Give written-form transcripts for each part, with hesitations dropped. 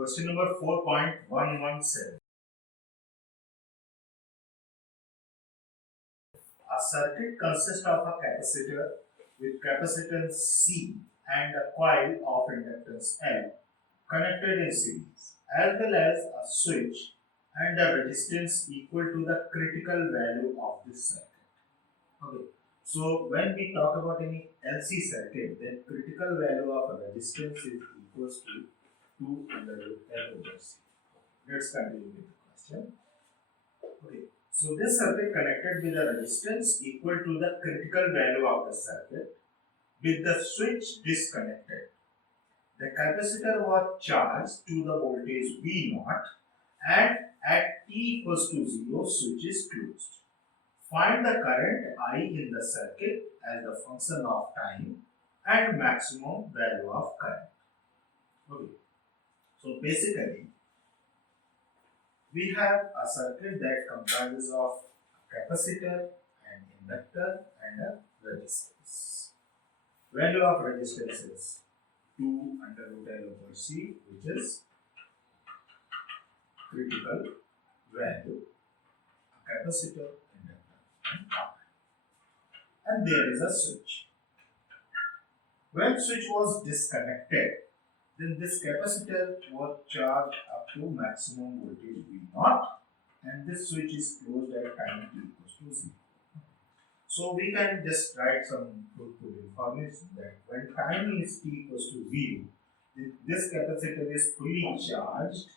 Question number 4.117. A circuit consists of a capacitor with capacitance C and a coil of inductance L connected in series, as well as a switch and a resistance equal to the critical value of this circuit. Okay. So when we talk about any LC circuit, then critical value of a resistance is equals to 2 under root L over C. Let's continue with the question. Okay. So this circuit connected with a resistance equal to the critical value of the circuit with the switch disconnected. The capacitor was charged to the voltage V0 and at t equals to 0 switch is closed. Find the current I in the circuit as the function of time and maximum value of current. Okay. So basically, we have a circuit that comprises of a capacitor, an inductor and a resistance. Value of resistance is 2 under root L over C, which is critical value, a capacitor, inductor and power. And there is a switch. When switch was disconnected, then this capacitor was charged up to maximum voltage V0 and this switch is closed at time t equals to 0. So we can just write some fruitful information that when time is t equals to 0, this capacitor is fully charged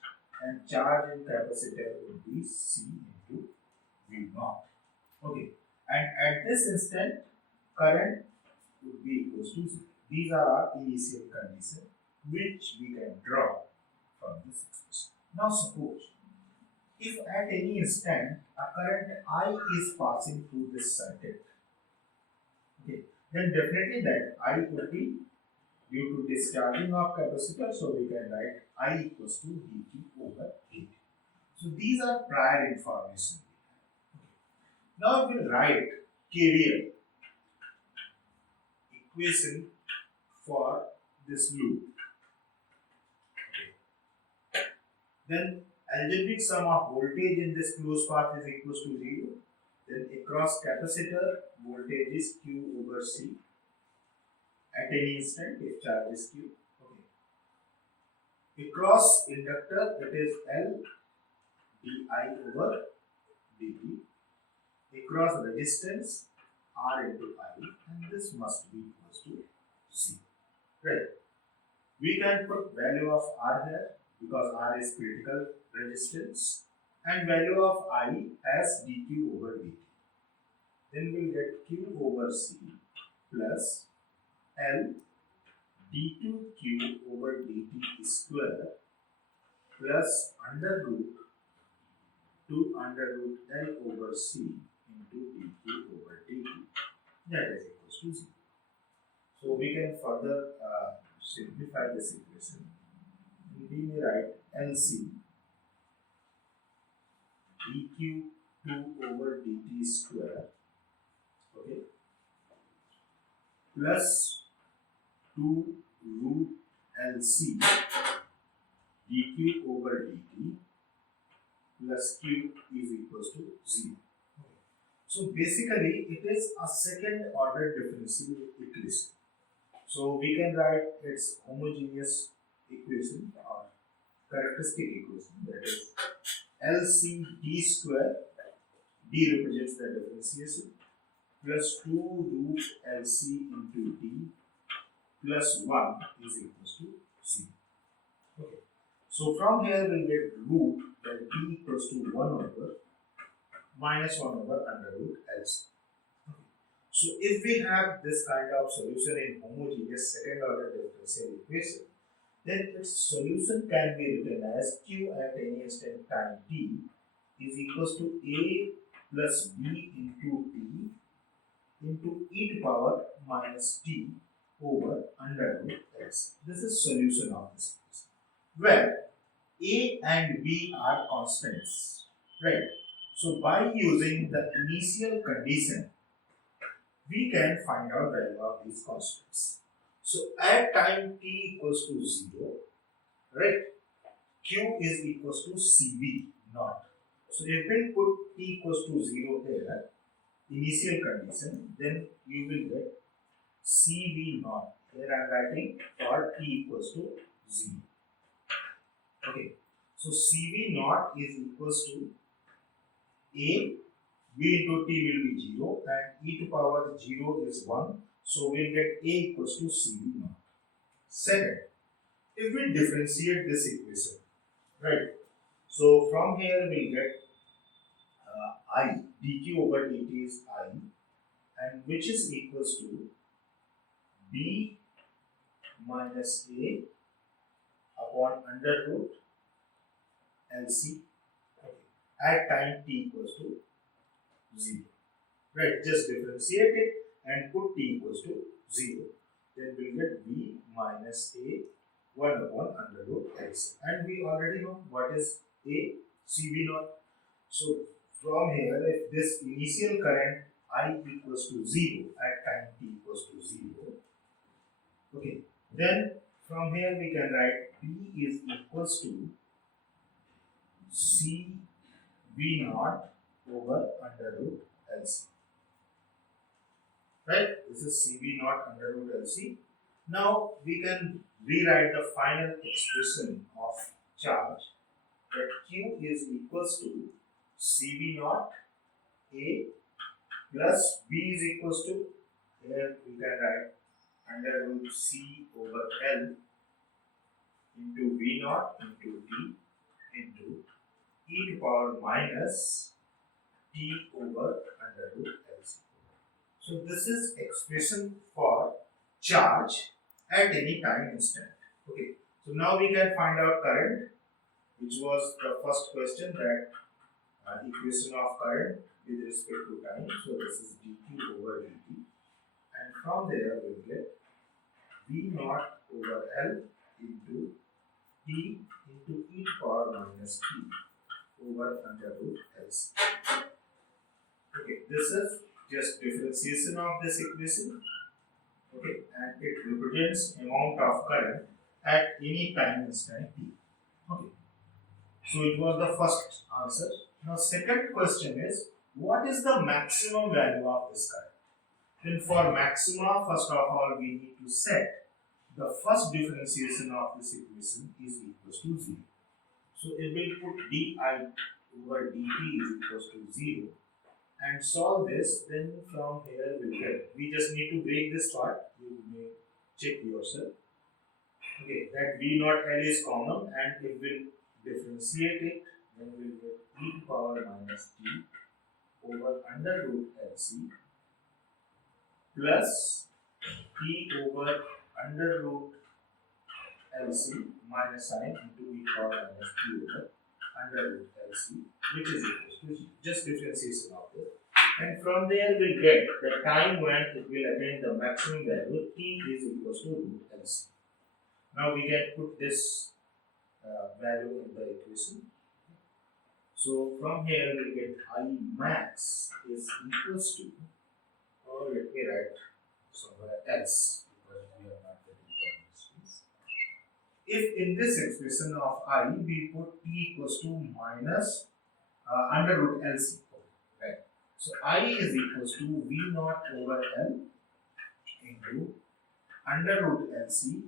and charge in capacitor would be C into V0. Okay, and at this instant current would be equals to 0. These are our initial conditions which we can draw from this expression. Now suppose if at any instant a current I is passing through this circuit, okay, then definitely that I would be due to discharging of capacitor, so we can write I equals to dt over dt. So these are prior information. Now we will write KVL equation for this loop. Then algebraic sum of voltage in this closed path is equals to 0. Then across capacitor voltage is Q over C at any instant if charge is Q. Okay. Across inductor it is L di over dt. Across resistance R into I, and this must be equals to 0. Right. We can put value of R here because R is critical resistance and value of I as dq over dt. Then we will get Q over C plus L d2q over dt square plus under root 2 under root L over C into dq over dt, that is equals to 0. So we can further simplify this equation. We may write LC dq2 over dt square, okay, plus 2 root LC dq over dt plus q is equals to 0. Okay. So basically it is a second order differential equation. So we can write its homogeneous equation or characteristic equation, that is LC d square, d represents the differentiation, plus 2 root LC into d plus 1 is equals to 0. Okay. So from here we get root that d equals to 1 over minus 1 over under root LC. Okay. So if we have this kind of solution in homogeneous second order differential equation, then its solution can be written as q at any instant time t is equals to a plus b into t into e to power minus t over under root x. This is solution of this equation, where a and b are constants, right? So by using the initial condition, we can find out value of these constants. So at time t equals to 0, right? Q is equals to CV naught. So if we put T equals to 0 here, initial condition, then you will get CV naught. Here I am writing for T equals to 0. Okay. So CV naught is equals to A, B into T will be 0 and e to power 0 is 1. So we'll get A equals to CV naught. Second, if we differentiate this equation, right? So from here we'll get I, dq over dt is I, and which is equals to B minus A upon under root LC, okay, at time t equals to 0. Right, just differentiate it and put t equals to 0. Then we'll get B minus A 1 upon under root LC. And we already know what is A, CV naught. So from here, if this initial current I equals to 0 at time t equals to 0, okay, then from here we can write B is equals to CV naught over under root LC. Right? This is CV naught under root LC. Now we can rewrite the final expression of charge, that Q is equals to CV naught A plus B is equals to, here we can write under root C over L into V naught into D into e to power minus T over under root LC. So this is expression for charge at any time instant. Okay. So now we can find out current, which was the first question, that equation of current with respect to time. So this is dq over dt, and from there we will get V naught over L into T into e to power minus T over under root LC. Okay, this is just differentiation of this equation. Okay, and it represents amount of current at any time instant t. Okay, so it was the first answer. Now second question is, what is the maximum value of this current? Then for maxima, first of all we need to set the first differentiation of this equation is equals to 0. So if we put di over dt is equals to 0 and solve this, then from here we get, we just need to break this part, you may check yourself. Okay, that V naught L is common, and if we differentiate it, then we will get e to power minus t over under root LC plus t over under root LC minus sign into e to power minus t over under root LC, which is equals to just differentiation of this. And from there we get the time when it will attain the maximum value, t is equals to root LC. Now we can put this value in the equation. So from here we get I max is equals to, or let me write somewhere else because we are not getting this. If in this expression of I we put t equals to minus under root LC, right? So I is equals to V naught over L into under root LC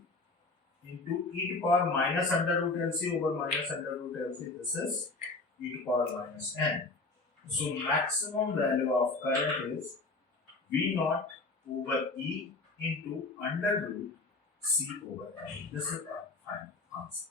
into e to power minus under root LC over minus under root LC. This is e to power minus n. So maximum value of current is V naught over E into under root C over L. This is our final answer.